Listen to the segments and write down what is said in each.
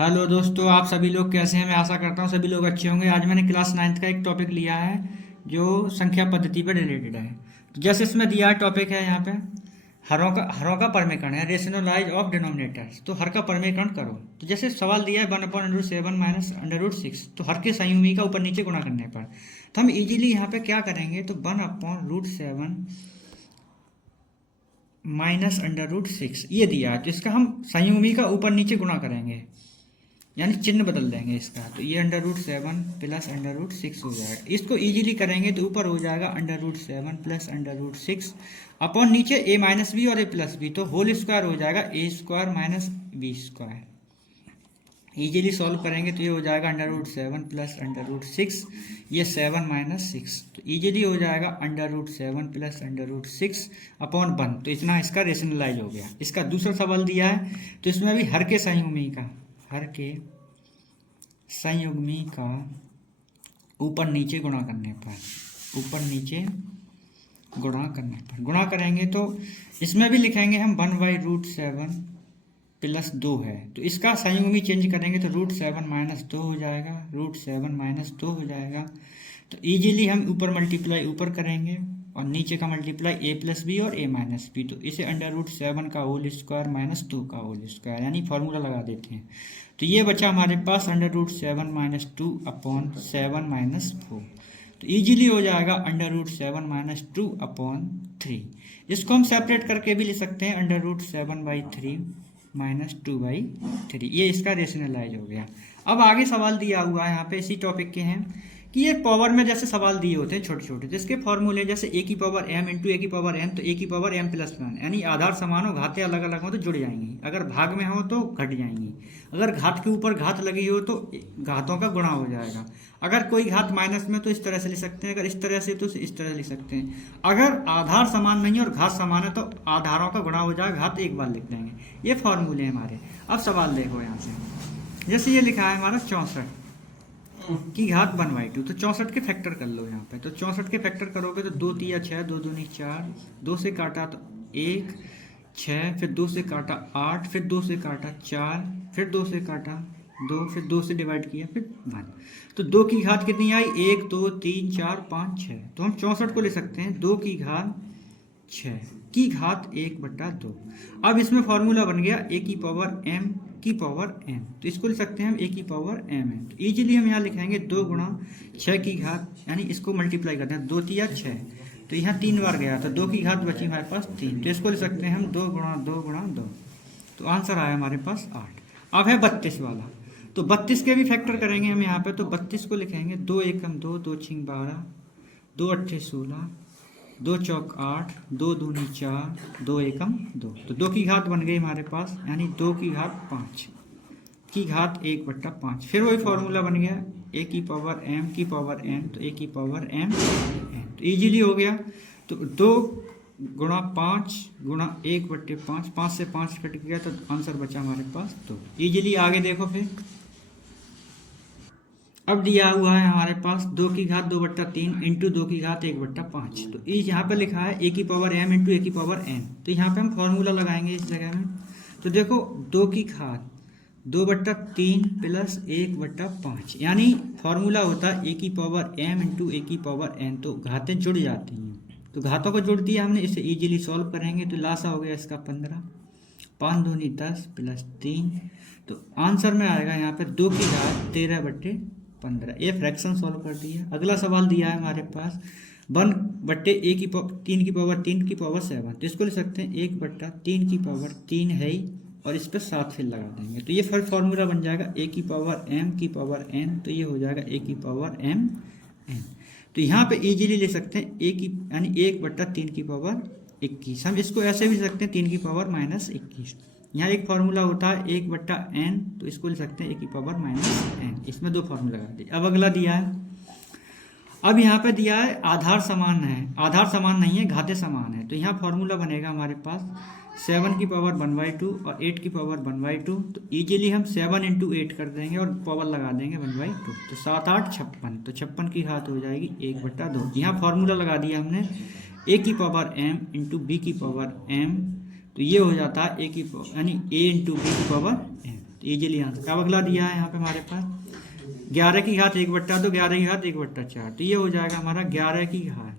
Hello दोस्तों, आप सभी लोग कैसे हैं। मैं आशा करता हूँ सभी लोग अच्छे होंगे। आज मैंने क्लास 9th का एक टॉपिक लिया है जो संख्या पद्धति पर रिलेटेड है। तो जैसे इसमें दिया है टॉपिक है यहाँ पे हरों का परमीकरण है, रेशनलाइज ऑफ डिनोमिनेटर्स। तो हर का परमीकरण करो। तो जैसे सवाल दिया है 1/√7 माइनस √6, तो हर के संयुगी का ऊपर नीचे गुणा करने पर तो हम इजीली यहाँ पे क्या करेंगे, तो 1/√7 माइनस √6 ये दिया है, तो इसका हम संयुगी का ऊपर नीचे गुणा करेंगे, यानी चिन्ह बदल देंगे इसका। तो ये √7 प्लस √6 हो जाएगा। इसको इजीली करेंगे तो ऊपर हो जाएगा √7 प्लस √6 अपॉन नीचे a माइनस बी और a प्लस बी, तो होल स्क्वायर हो जाएगा a² minus b²। Easily solve करेंगे तो ये हो जाएगा √7 प्लस √6, ये 7 माइनस 6, तो इजीली हो जाएगा √7 प्लस √6 अपॉन 1। तो इतना इसका रेशनलाइज हो गया। इसका दूसरा सवाल दिया है, तो इसमें भी हर के संयुग्मी का ऊपर नीचे गुणा करेंगे तो इसमें भी लिखेंगे हम 1/√7 प्लस 2 है। तो इसका संयुग्मी चेंज करेंगे तो √7 माइनस 2 हो जाएगा, √7 माइनस 2 हो जाएगा। तो इजीली हम ऊपर मल्टीप्लाई ऊपर करेंगे और नीचे का मल्टीप्लाई a प्लस बी और a माइनस बी, तो इसे √7 का होल स्क्वायर माइनस 2 का होल स्क्वायर, यानी फॉर्मूला लगा देते हैं। तो ये बचा हमारे पास √7 माइनस 2 अपॉन 7 माइनस 4, तो इजीली हो जाएगा √7 माइनस 2 अपॉन 3। इसको हम सेपरेट करके भी ले सकते हैं, √7/3 माइनस 2/3। ये इसका रेशनलाइज हो गया। अब आगे सवाल दिया हुआ है यहाँ पे, इसी टॉपिक के हैं कि ये पावर में जैसे सवाल दिए होते हैं छोटे छोटे, जिसके फॉर्मूले जैसे a⁴m इंटू a⁴n, तो a⁴m+1, यानी आधार समान हो, घातें अलग अलग हो तो जुड़ जाएंगी, अगर भाग में हो तो घट जाएंगी, अगर घात के ऊपर घात लगी हो तो घातों का गुणा हो जाएगा। अगर कोई घात माइनस में तो इस तरह से लिख सकते हैं, अगर इस तरह से तो इस तरह लिख सकते हैं। अगर आधार समान नहीं है और घात समान है तो आधारों का गुणा हो जाएगा, घात एक बार लिख देंगे। ये फॉर्मूले हमारे। अब सवाल देखो यहाँ से, जैसे ये लिखा है हमारा 64 की घात 1/2, तो 64 के फैक्टर कर लो यहाँ पे। तो 64 के फैक्टर करोगे तो 2 3 6, 2 दूनी 4, 2 से काटा तो 1 6, फिर 2 से काटा 8, फिर 2 से काटा 4, फिर 2 से काटा 2, फिर 2 से डिवाइड किया, फिर 1। तो 2 की घात कितनी आई, 1 2 3 4 5 6, तो हम 64 को ले सकते हैं 2 की घात 6 की घात 1/2। अब इसमें फॉर्मूला बन गया a⁴m की पावर n, तो इसको लिख सकते हैं हम a⁴m। तो इजीली हम यहाँ लिखेंगे 2 गुणा 6 की घात, यानी इसको मल्टीप्लाई करते हैं 2 3 6, तो यहाँ 3 बार गया तो 2 की घात बची हमारे पास 3, तो इसको लिख सकते हैं हम 2 गुणा 2 गुणा 2, तो आंसर आया हमारे पास 8। अब है 32 वाला, तो 32 के भी फैक्टर करेंगे हम यहाँ पे। तो 32 को लिखेंगे 2 एकम 2, 2 छिंग 12, 2 अट्ठे 16, 2 चौक 8, 2 दूनी 4, 2 एकम 2, तो 2 की घात बन गई हमारे पास, यानी 2 की घात 5 की घात 1/5। फिर वही फॉर्मूला बन गया a⁴m की पावर n, तो a⁴m n, तो इजीली हो गया। तो 2 गुणा 5 गुणा 1/5, 5 से 5 कट गया तो आंसर बचा हमारे पास 2। इजीली आगे देखो फिर, अब दिया हुआ है हमारे पास 2 की घात 2/3 इंटू 2 की घात 1/5, तो यहाँ पे लिखा है a⁴m इंटू a⁴n, तो यहाँ पे हम फॉर्मूला लगाएंगे इस जगह में। तो देखो 2 की घात 2/3 प्लस 1/5, यानी फॉर्मूला होता है a⁴m इंटू a⁴n, तो घातें जुड़ जाती हैं, तो घातों को जोड़ दिया हमने, इसे इजीली सॉल्व करेंगे तो लासा हो गया इसका 15, 5 दूनी 10 प्लस 3, तो आंसर में आएगा यहाँ पे 2 की घात 13/15। ये फ्रैक्शन सॉल्व कर दिया। अगला सवाल दिया है हमारे पास 1/3 की पावर 3 की पावर 7, तो इसको लिख सकते हैं 1/3 की पावर 3 है ही, और इस पर 7 फिर लगा देंगे, तो ये फिर फॉर्मूला बन जाएगा a⁴m की पावर n, तो ये हो जाएगा a⁴m n। तो यहाँ पे इजीली ले सकते हैं यानी 1/3 की पावर 21। हम इसको ऐसे भी ले सकते हैं 3 की पावर -21। यहाँ एक फार्मूला होता है 1/n, तो इसको ले सकते हैं a⁻n। इसमें 2 फार्मूला लगा दिए। अब अगला दिया है, अब यहाँ पे दिया है आधार समान है, आधार समान नहीं है, घातें समान है, तो यहाँ फार्मूला बनेगा हमारे पास 7 की पावर 1/2 और 8 की पावर 1/2, तो इजीली हम 7 × 8 कर देंगे और पावर लगा देंगे 1/2, तो 7 8 56, तो 56 की घात हो जाएगी 1/2। यहाँ फार्मूला लगा दिया हमने a⁴m इंटू b⁴m, तो ये हो जाता है यानी a × b⁴m, तो ईजिली आंसर। अब अगला दिया है यहाँ पे हमारे पास 11 की घात 1/2, 11 की घात 1/4, तो ये हो जाएगा हमारा 11 की घात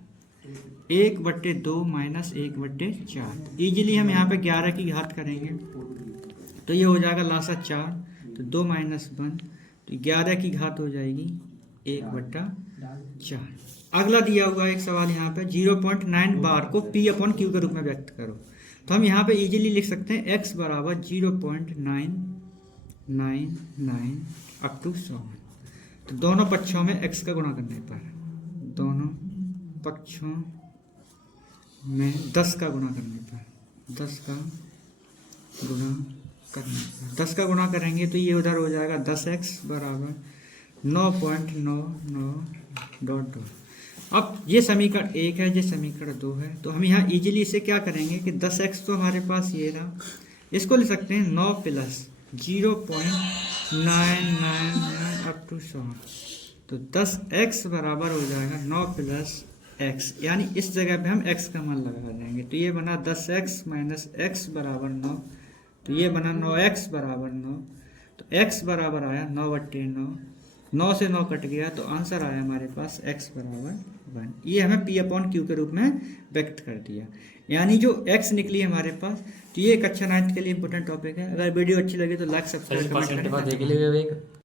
1/2 माइनस 1/4। ईजिली हम यहाँ पे 11 की घात करेंगे तो ये हो जाएगा लासा 4, तो 2 माइनस 1, तो 11 की घात हो जाएगी 1/4। अगला दिया हुआ एक सवाल यहाँ पे 0.9 बार को P अपॉन Q के रूप में व्यक्त करो। तो हम यहाँ पे इजीली लिख सकते हैं x बराबर 0.999 अप टू 100। तो दोनों पक्षों में x का गुणा करने पर, दोनों पक्षों में 10 का गुणा करने पर, 10 का गुणा करने पर, 10 का गुणा करेंगे तो ये उधर हो जाएगा 10x बराबर 9.99 ... अब ये समीकरण 1 है, ये समीकरण 2 है, तो हम यहाँ इजीली इसे क्या करेंगे कि 10x तो हमारे पास ये रहा, इसको लिख सकते हैं 9 प्लस 0.999 अप टू 100। तो 10x बराबर हो जाएगा 9 प्लस x, यानी इस जगह पे हम x का मान लगा देंगे। तो ये बना 10x माइनस x बराबर 9, तो ये बना 9x बराबर 9। तो x बराबर आया 9/9, 9 से 9 कट गया, तो आंसर आया हमारे पास x बराबर 1। ये हमें P अपॉन Q के रूप में व्यक्त कर दिया, यानी जो x निकली हमारे पास। तो ये कक्षा 9th के लिए इंपॉर्टेंट टॉपिक है। अगर वीडियो अच्छी लगे तो लाइक सब्सक्राइब कमेंट करें।